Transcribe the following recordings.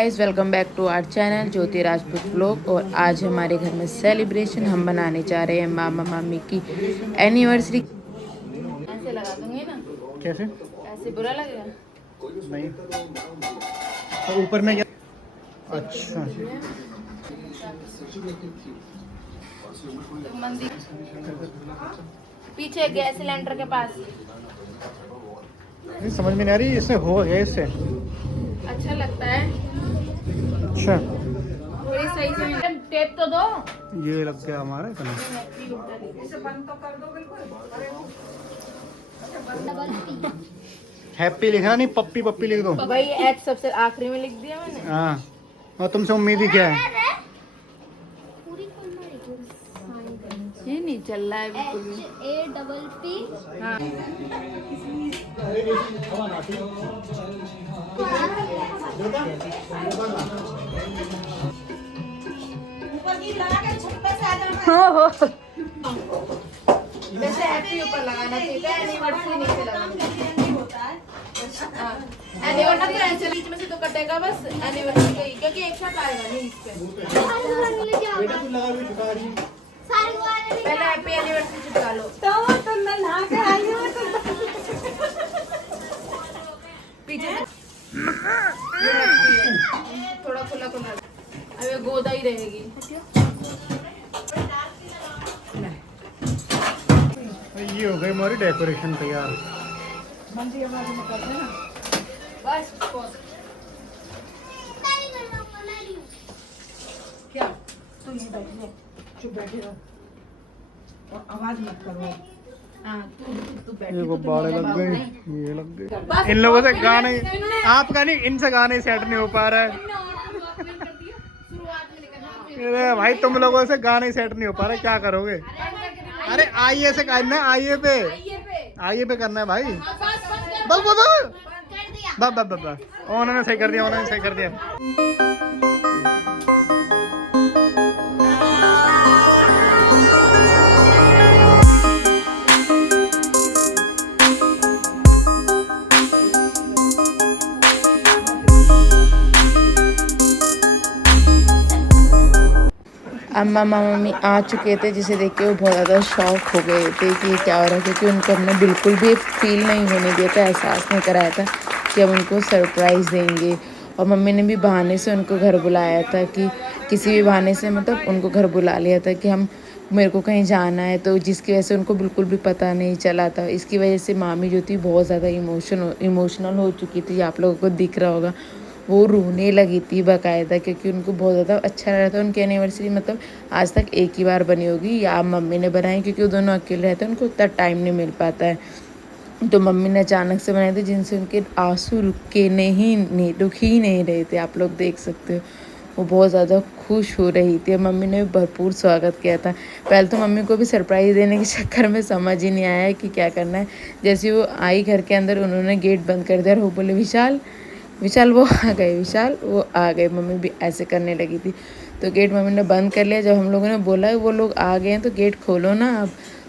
Guys, welcome back to our channel Jyoti Rajput blog. और आज हमारे घर में सेलिब्रेशन हम बनाने जा रहे हैं मामा मामी की एनिवर्सरी। ऐसे लगा दूंगी ना। कैसे? ऐसे बुरा लगेगा? नहीं तो ऊपर में क्या? अच्छा तो मंदिर पीछे गैस सिलेंडर के पास। नहीं समझ में नहीं आ रही, इससे हो गया इससे अच्छा लगता है। अच्छा थोड़ी सही से टेप तो दो। ये लग गया हमारा इतना। हैप्पी लिखना नहीं, पप्पी पप्पी लिख दो भाई। एच सबसे आखिरी में लिख दिया मैंने। हाँ, और तुमसे उम्मीद ही क्या है? ये नहीं चल रहा है बिल्कुल भी। हाँ। वैसे हैप्पी ऊपर लगाना चाहिए, एनिवर्सरी नीचे लगाना। एनिवर्सरी तो ऐसे बीच में से तो कटेगा बस, एनिवर्सरी का ही, क्योंकि एक साथ आएगा नहीं इस पे। पहले हैप्पी एनिवर्सरी चिपका लो। पीछे से थोड़ा खुला खुला, अब ये गोदा ही रहेगी। ये हो गई हमारी डेकोरेशन तैयार। बस क्या तू यहीं बैठी है, चुप बैठी रहो और आवाज मत करो। तू बैठ। ये गुब्बारे लग गए, ये लग गए। इन लोगों से गाने, आपका नहीं, इनसे गाने सेट नहीं हो पा रहा है। अरे भाई तुम लोगों से गाने सेट नहीं हो पा रहा है, क्या करोगे? अरे आइए से करना है, आइए पे करना है भाई। बस उन्होंने सही कर दिया, अम्मा मम्मी आ चुके थे, जिसे देख के वो बहुत ज़्यादा शॉक हो गए थे कि क्या हो रहा है, क्योंकि उनको हमने बिल्कुल भी फील नहीं होने दिया था, एहसास नहीं कराया था कि हम उनको सरप्राइज़ देंगे। और मम्मी ने भी बहाने से उनको घर बुलाया था, कि किसी भी बहाने से मतलब उनको घर बुला लिया था कि हम मेरे को कहीं जाना है, तो जिसकी वजह से उनको बिल्कुल भी पता नहीं चला था। इसकी वजह से मामी जो थी बहुत ज़्यादा इमोशनल हो चुकी थी, आप लोगों को दिख रहा होगा। वो रोने लगी थी बाकायदा, क्योंकि उनको बहुत ज़्यादा अच्छा लग रहा था। उनकी एनिवर्सरी मतलब आज तक एक ही बार बनी होगी, या मम्मी ने बनाई, क्योंकि वो दोनों अकेले रहते हैं, उनको उतना टाइम नहीं मिल पाता है। तो मम्मी ने अचानक से बनाए थे, जिनसे उनके आंसू रुक ही नहीं रहे थे। आप लोग देख सकते हो, वो बहुत ज़्यादा खुश हो रही थी। मम्मी ने भी भरपूर स्वागत किया था। पहले तो मम्मी को भी सरप्राइज़ देने के चक्कर में समझ ही नहीं आया कि क्या करना है। जैसे वो आई घर के अंदर, उन्होंने गेट बंद कर दिया और वो बोले विशाल वो आ गए। मम्मी भी ऐसे करने लगी थी, तो गेट मम्मी ने बंद कर लिया। जब हम लोगों ने बोला वो लोग आ गए हैं तो गेट खोलो ना अब,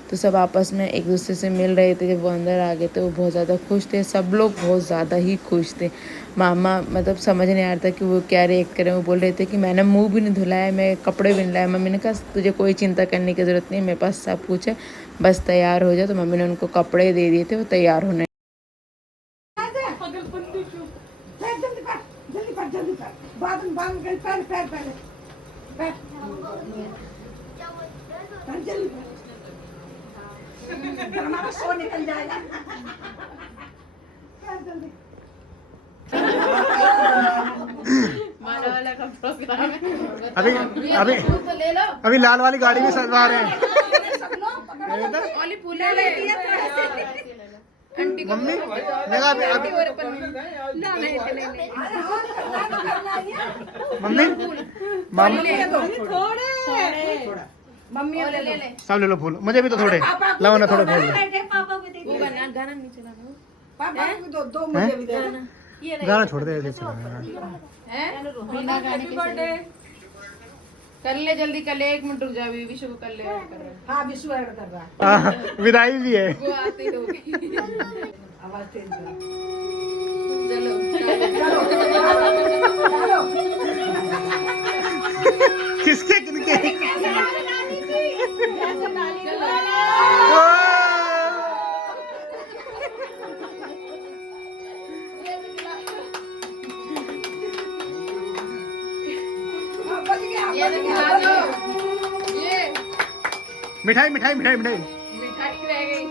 तो सब आपस में एक दूसरे से मिल रहे थे। जब वो अंदर आ गए तो वो बहुत ज़्यादा खुश थे, सब लोग बहुत ज़्यादा ही खुश थे। मामा मतलब समझ नहीं आ रहा था कि वो क्या रिएक्ट करें। वो बोल रहे थे कि मैंने मुंह भी नहीं धुलाया, मैं कपड़े भी नहीं लाया। मम्मी ने कहा तुझे कोई चिंता करने की ज़रूरत नहीं, मेरे पास सब कुछ है, बस तैयार हो जाए। तो मम्मी ने उनको कपड़े दे दिए थे, वो तैयार होने। हमारा शो निकल जाएगा। वाला का प्रोग्राम है। अभी लाल वाली गाड़ी में सजवा रहे हैं। मम्मी मम्मी ले ले सब ले लो फूल, मुझे भी तो थोड़े लाओ ना, थोड़े फूल। गाना नहीं चलाना, पापा को दो मुझे भी देना। गाना छोड़ दे, ऐसे बिना गाने के कर ले जल्दी, कर ले, 1 मिनट रुक जा, अभी विशु को कर ले। हाँ विशु ऐड कर रहा है, विदाई भी है। वो आते ही होगी। आवाज तेज चलो किसके किनके ये तो खिला दो। ये मिठाई मिठाई मिठाई मिठाई मिठाई रह गई।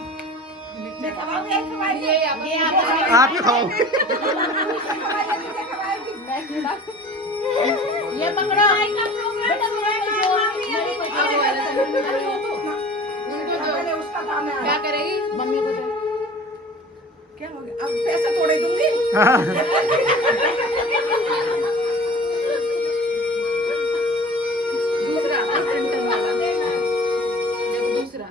ये आप ही खाओ। ये पकड़ो। उसका काम है। क्या करेगी मम्मी को दो। क्या हो गया? अब पैसे थोड़े दूंगी। दूसरा दूसरा।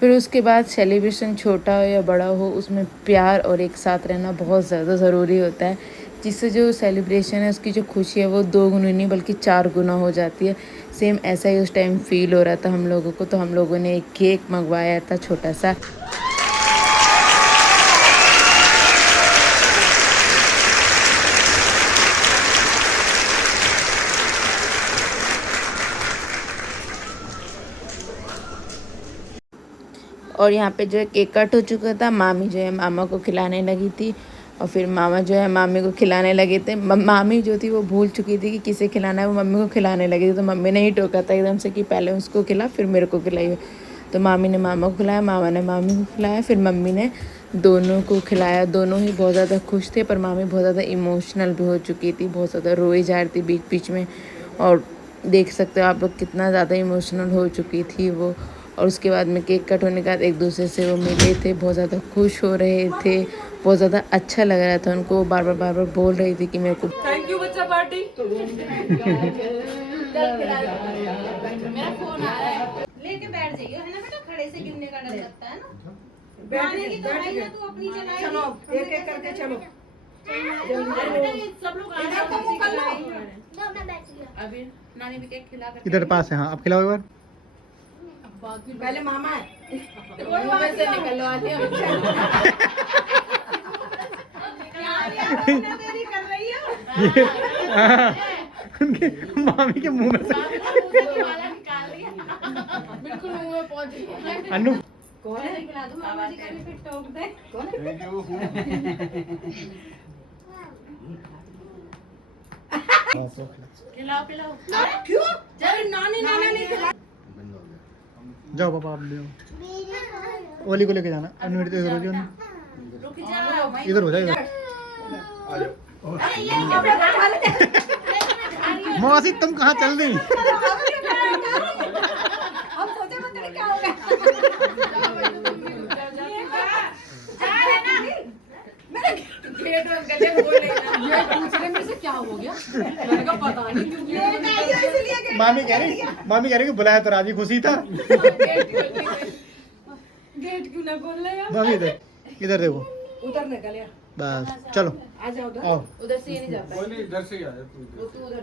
फिर उसके बाद सेलिब्रेशन छोटा हो या बड़ा हो, उसमें प्यार और एक साथ रहना बहुत ज़्यादा ज़रूरी होता है, जिससे जो सेलिब्रेशन है उसकी जो खुशी है वो 2 गुना नहीं बल्कि 4 गुना हो जाती है। सेम ऐसा ही उस टाइम फील हो रहा था हम लोगों को, तो हम लोगों ने एक केक मंगवाया था छोटा सा। और यहाँ पे जो है केक कट हो चुका था, मामी जो है मामा को खिलाने लगी थी और फिर मामा जो है मामी को खिलाने लगे थे। मामी जो थी वो भूल चुकी थी कि किसे खिलाना है, वो मम्मी को खिलाने लगी थी, तो मम्मी ने ही टोका था एकदम से कि पहले उसको खिला फिर मेरे को खिलाइए। तो मामी ने मामा को खिलाया, मामा ने मामी को खिलाया, फिर मम्मी ने दोनों को खिलाया। दोनों ही बहुत ज़्यादा खुश थे, पर मामी बहुत ज़्यादा इमोशनल भी हो चुकी थी, बहुत ज़्यादा रोई जा रही थी बीच बीच में। और देख सकते हो आप लोग कितना ज़्यादा इमोशनल हो चुकी थी वो। और उसके बाद में केक कट होने के बाद एक दूसरे से वो मिले थे, बहुत ज़्यादा खुश हो रहे थे, बहुत ज़्यादा अच्छा लग रहा था उनको। बार बार बोल रही थी कि मेरे को थैंक यू बच्चा पार्टी। मेरा फोन आ रहा है। लेके बैठ जाइए, है ना बेटा, खड़े से गिरने का डर लगता है ना। बैठ खाने की गए, तो बैठ भाई गए। ना तू अपनी चलाएगी। चलो एक एक करके चलो। सब लोग इधर को मुंह कर लो। अभी नानी भी केक खिला कर इधर पास है। हाँ आप खिलाओ एक बार। पहले मामा है। मुंह में से निकलवा लिया। देरी कर रही हो। उनके मामी के मुंह में से बिल्कुल मुंह में पहुंच गई। अन्नू कौन है? खिला दो मामा जी का भी फिर टोक दे। कौन है? खिलाओ पिलाओ। क्यों? जब नानी नाना नहीं खिला। जाओ पापा आप ले आओ। ओली को लेके जाना। अन्नू इधर हो जाओ। रुक जाओ। इधर हो जाओ इधर। मौसी तुम कहाँ चल रही? हम सोचे मतलब क्या होगा? गेट बंद कर दे, बोल रही ना। ये दूसरे में से क्या हो गया? मैंने कहा पता नहीं क्यों ये नहीं है इसलिए कि मामी कह रही कि बुलाया तो राजी खुशी था। गेट क्यों ना खोल रहे हो? मामी इधर इधर देखो। उधर निकल या। बस चलो आ जाओ उधर। आओ। उधर से ये नहीं जाता है। कोई नहीं, इधर से ही आ जा तू। वो तू उधर